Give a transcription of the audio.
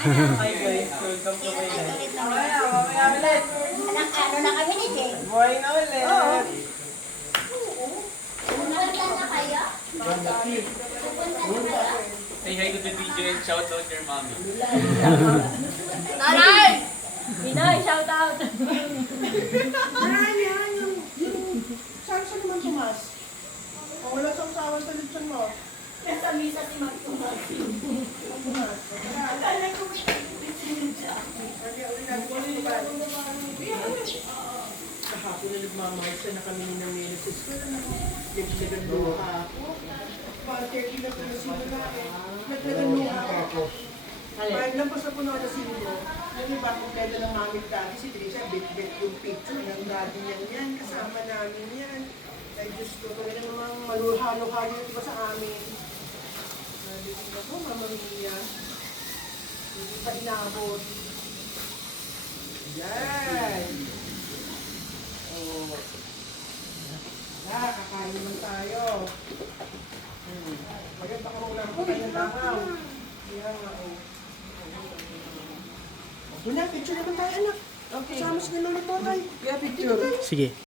Hi guys, welcome to my life. Mamaya ulit. Ano na kami ni Jay? Buhay na ulit. Pumunta na kayo? Say hi to the video and shout out your mommy. Nanay! Pinoy, shout out! Yan. Saan siya naman tumas? O, wala siyang sawan sa lipson mo. Nasa misa si Mark Tumas. Tumas. Akala ko may Kaya ulit natin po sa babae. Kahapon na nagmamarcha na kami ni Namina sa school. Naglagan luha ako. Mga 30 na pero sino na eh. Naglagan luha ako. Kahit lang pa sa puno na sino. Yung iba kung kaya ng mami dati, si Trisha, bit-bit yung picture ng daddy niyan yan. Kasama namin yan. Ay Diyos ko, talaga namang maluha-luha yung iba sa amin. Sabi ko, ako, Mama Mia. Hindi pa inabot. Yan. Oh. Kakain naman tayo. Maganda ka muna po tayo ng takaw. Yan nga, oh. Wala, picture naman tayo, anak. Okay. Kasama si Lolo Totoy. Yeah, picture. Sige.